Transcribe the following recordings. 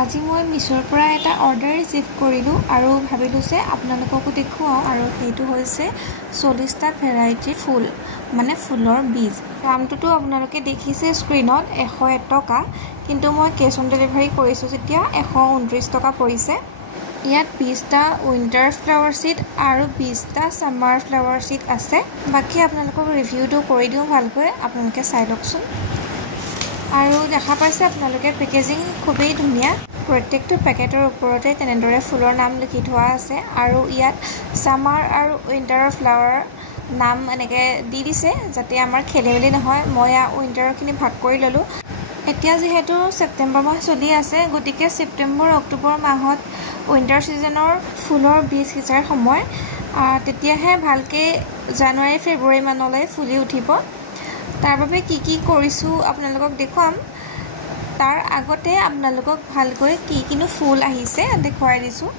আজি মই মিছৰ পৰা এটা অৰ্ডাৰ ৰিচিভ কৰিলোঁ আৰু ভাবিলোঁ যে আপোনালোককো দেখুৱাওঁ আৰু সেইটো হৈছে 40টা ভেৰাইটিৰ ফুল মানে ফুলৰ বীজ। দামটোতো আপোনালোকে দেখিছে স্ক্ৰীনত 101 টকা, কিন্তু মই কেছ অন ডেলিভাৰী কৰিছোঁ যেতিয়া 129 টকা পৰিছে। ইয়াত 20টা উইণ্টাৰ ফ্লাৱাৰ ছিড আৰু 20টা ছামাৰ ফ্লাৱাৰ ছিড আছে। বাকী আপোনালোকক ৰিভিউটো কৰি দিওঁ ভালকৈ, আপোনালোকে চাই লওকচোন। আৰু দেখা পাইছে আপোনালোকে পেকেজিং খুবেই ধুনীয়া। প্ৰত্যেকটো পেকেটৰ ওপৰতে তেনেদৰে ফুলৰ নাম লিখি থোৱা আছে আৰু ইয়াত ছামাৰ আৰু উইণ্টাৰৰ ফ্লাৱাৰ নাম এনেকৈ দি দিছে যাতে আমাৰ খেলিমেলি নহয়। মই উইণ্টাৰৰখিনি ভাগ কৰি ল'লোঁ। এতিয়া যিহেতু ছেপ্টেম্বৰ মাহ চলি আছে, গতিকে ছেপ্টেম্বৰ অক্টোবৰ মাহত উইণ্টাৰ ছিজনৰ ফুলৰ বীজ সিঁচাৰ সময়। তেতিয়াহে ভালকৈ জানুৱাৰী ফেব্ৰুৱাৰী মানলৈ ফুলি উঠিব। তাৰ বাবে কি কি কৰিছোঁ আপোনালোকক দেখুৱাম। তাৰ আগতে আপোনালোকক ভালকৈ কি কিনো ফুল আহিছে দেখুৱাই দিছোঁ।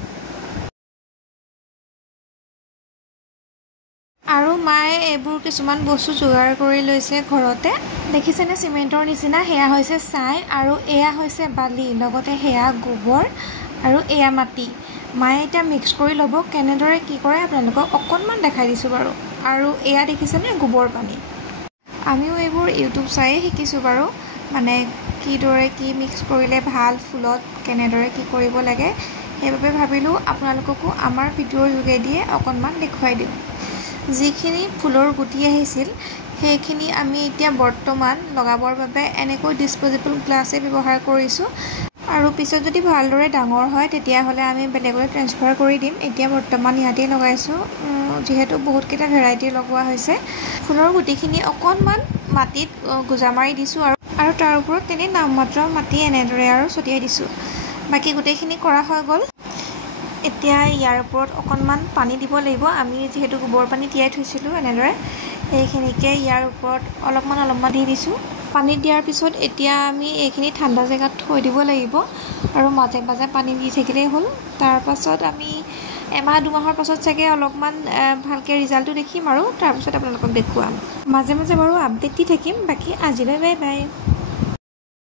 আৰু মায়ে এইবোৰ কিছুমান বস্তু যোগাৰ কৰি লৈছে ঘৰতে। দেখিছেনে চিমেণ্টৰ নিচিনা? সেয়া হৈছে ছাই আৰু এয়া হৈছে বালি, লগতে সেয়া গোবৰ আৰু এয়া মাটি। মায়ে এতিয়া মিক্স কৰি ল'ব। কেনেদৰে কি কৰে আপোনালোকক অকণমান দেখাই দিছোঁ বাৰু। আৰু এয়া দেখিছেনে গোবৰ পানী। আমিও এইবোৰ ইউটিউব চায়েই শিকিছোঁ বাৰু, মানে কিদৰে কি মিক্স কৰিলে ভাল, ফুলত কেনেদৰে কি কৰিব লাগে। সেইবাবে ভাবিলোঁ আপোনালোককো আমাৰ ভিডিঅ'ৰ যোগেদিয়ে অকণমান দেখুৱাই দিওঁ। যিখিনি ফুলৰ গুটি আহিছিল সেইখিনি আমি এতিয়া বৰ্তমান লগাবৰ বাবে এনেকৈ ডিছপ'জেবল গ্লাছেই ব্যৱহাৰ কৰিছোঁ। আৰু পিছত যদি ভালদৰে ডাঙৰ হয় তেতিয়াহ'লে আমি বেলেগলৈ ট্ৰেন্সফাৰ কৰি দিম। এতিয়া বৰ্তমান ইয়াতেই লগাইছোঁ, যিহেতু বহুতকেইটা ভেৰাইটিৰ লগোৱা হৈছে। ফুলৰ গুটিখিনি অকণমান মাটিত গোজা মাৰি দিছোঁ আৰু তাৰ ওপৰত তেনেই নামমাত্ৰ মাটি এনেদৰে আৰু ছটিয়াই দিছোঁ। বাকী গোটেইখিনি কৰা হৈ গ'ল। এতিয়া ইয়াৰ ওপৰত অকণমান পানী দিব লাগিব। আমি যিহেতু গোবৰ পানী তিয়াই থৈছিলোঁ এনেদৰে, সেইখিনিকে ইয়াৰ ওপৰত অলপমান দি দিছোঁ। পানী দিয়াৰ পিছত এতিয়া আমি এইখিনি ঠাণ্ডা জেগাত থৈ দিব লাগিব আৰু মাজে মাজে পানী দি থাকিলেই হ'ল। তাৰপাছত আমি এমাহ দুমাহৰ পাছত চাগে অলপমান ভালকৈ ৰিজাল্টটো দেখিম আৰু তাৰপিছত আপোনালোকক দেখুৱাম। মাজে মাজে বাৰু আপডেট দি থাকিম। বাকী আজিলৈ বাই বাই।